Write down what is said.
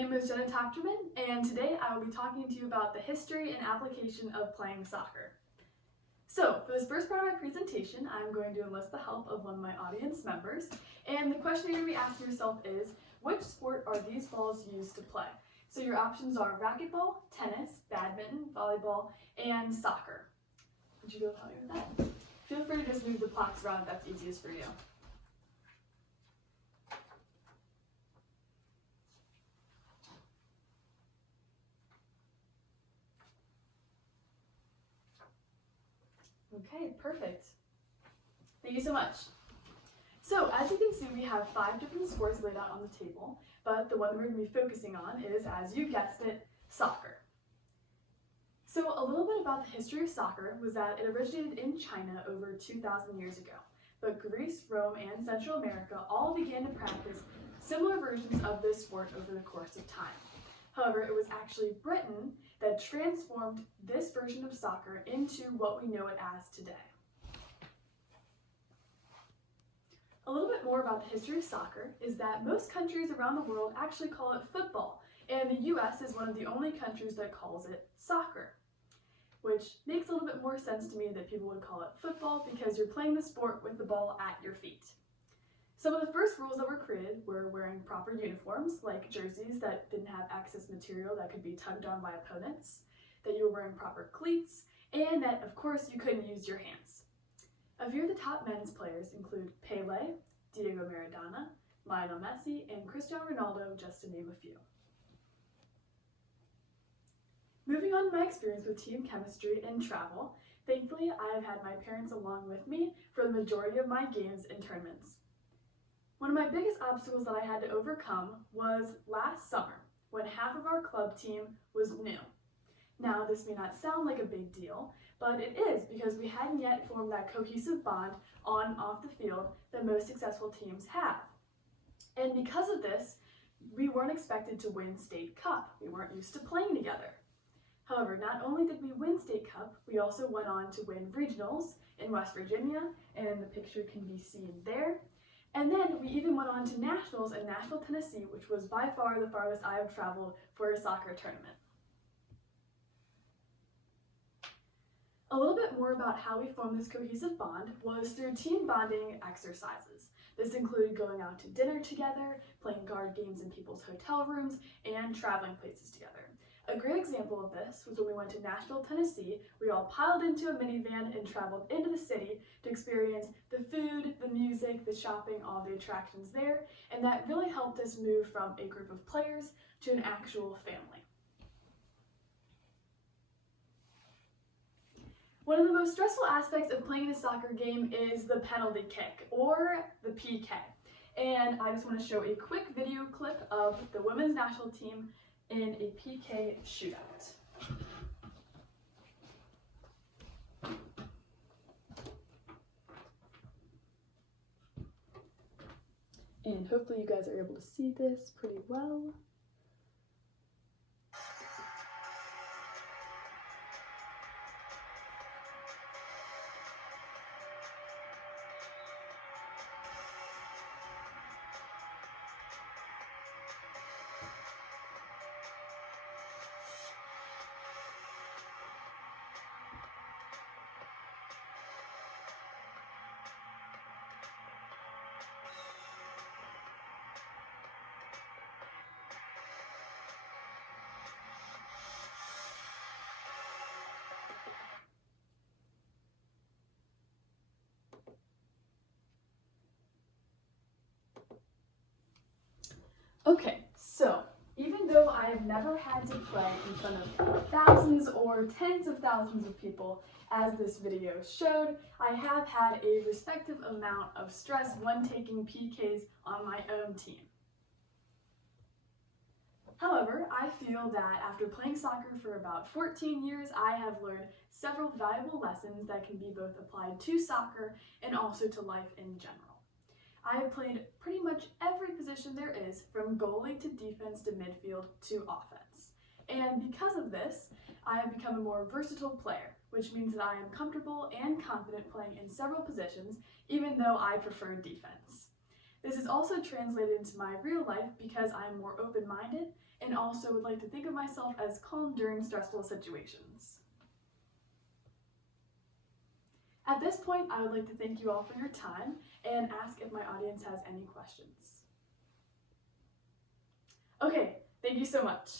name is Jenna Tachterman, and today I will be talking to you about the history and application of playing soccer. So, for this first part of my presentation, I'm going to enlist the help of one of my audience members, and the question you're going to be asking yourself is, which sport are these balls used to play? So your options are racquetball, tennis, badminton, volleyball, and soccer. Would you be able to help me with that? Feel free to just move the blocks around if that's easiest for you. Okay, perfect. Thank you so much. So, as you can see, we have 5 different sports laid out on the table, but the one we're going to be focusing on is, as you guessed it, soccer. So, a little bit about the history of soccer was that it originated in China over 2,000 years ago, but Greece, Rome, and Central America all began to practice similar versions of this sport over the course of time. However, it was actually Britain that transformed this version of soccer into what we know it as today. A little bit more about the history of soccer is that most countries around the world actually call it football, and the US is one of the only countries that calls it soccer, which makes a little bit more sense to me that people would call it football because you're playing the sport with the ball at your feet. Some of the first rules that were created were wearing proper uniforms, like jerseys that didn't have excess material that could be tugged on by opponents, that you were wearing proper cleats, and that, of course, you couldn't use your hands. A few of the top men's players include Pelé, Diego Maradona, Lionel Messi, and Cristiano Ronaldo, just to name a few. Moving on to my experience with team chemistry and travel, thankfully I have had my parents along with me for the majority of my games and tournaments. One of my biggest obstacles that I had to overcome was last summer, when half of our club team was new. Now, this may not sound like a big deal, but it is because we hadn't yet formed that cohesive bond on and off the field that most successful teams have. And because of this, we weren't expected to win State Cup. We weren't used to playing together. However, not only did we win State Cup, we also went on to win regionals in West Virginia, and the picture can be seen there. And then we even went on to nationals in Nashville, Tennessee, which was by far the farthest I have traveled for a soccer tournament. A little bit more about how we formed this cohesive bond was through team bonding exercises. This included going out to dinner together, playing guard games in people's hotel rooms, and traveling places together. A great example of this was when we went to Nashville, Tennessee. We all piled into a minivan and traveled into the city to experience the food, the music, the shopping, all the attractions there, and that really helped us move from a group of players to an actual family. One of the most stressful aspects of playing a soccer game is the penalty kick, or the PK. And I just want to show a quick video clip of the women's national team in a PK shootout. And hopefully you guys are able to see this pretty well. Okay, so even though I have never had to play in front of thousands or tens of thousands of people, as this video showed, I have had a respective amount of stress when taking PKs on my own team. However, I feel that after playing soccer for about 14 years, I have learned several valuable lessons that can be both applied to soccer and also to life in general. I have played pretty much every position there is, from goalie to defense to midfield to offense. And because of this, I have become a more versatile player, which means that I am comfortable and confident playing in several positions, even though I prefer defense. This is also translated into my real life because I am more open-minded and also would like to think of myself as calm during stressful situations. At this point, I would like to thank you all for your time and ask if my audience has any questions. Okay, thank you so much.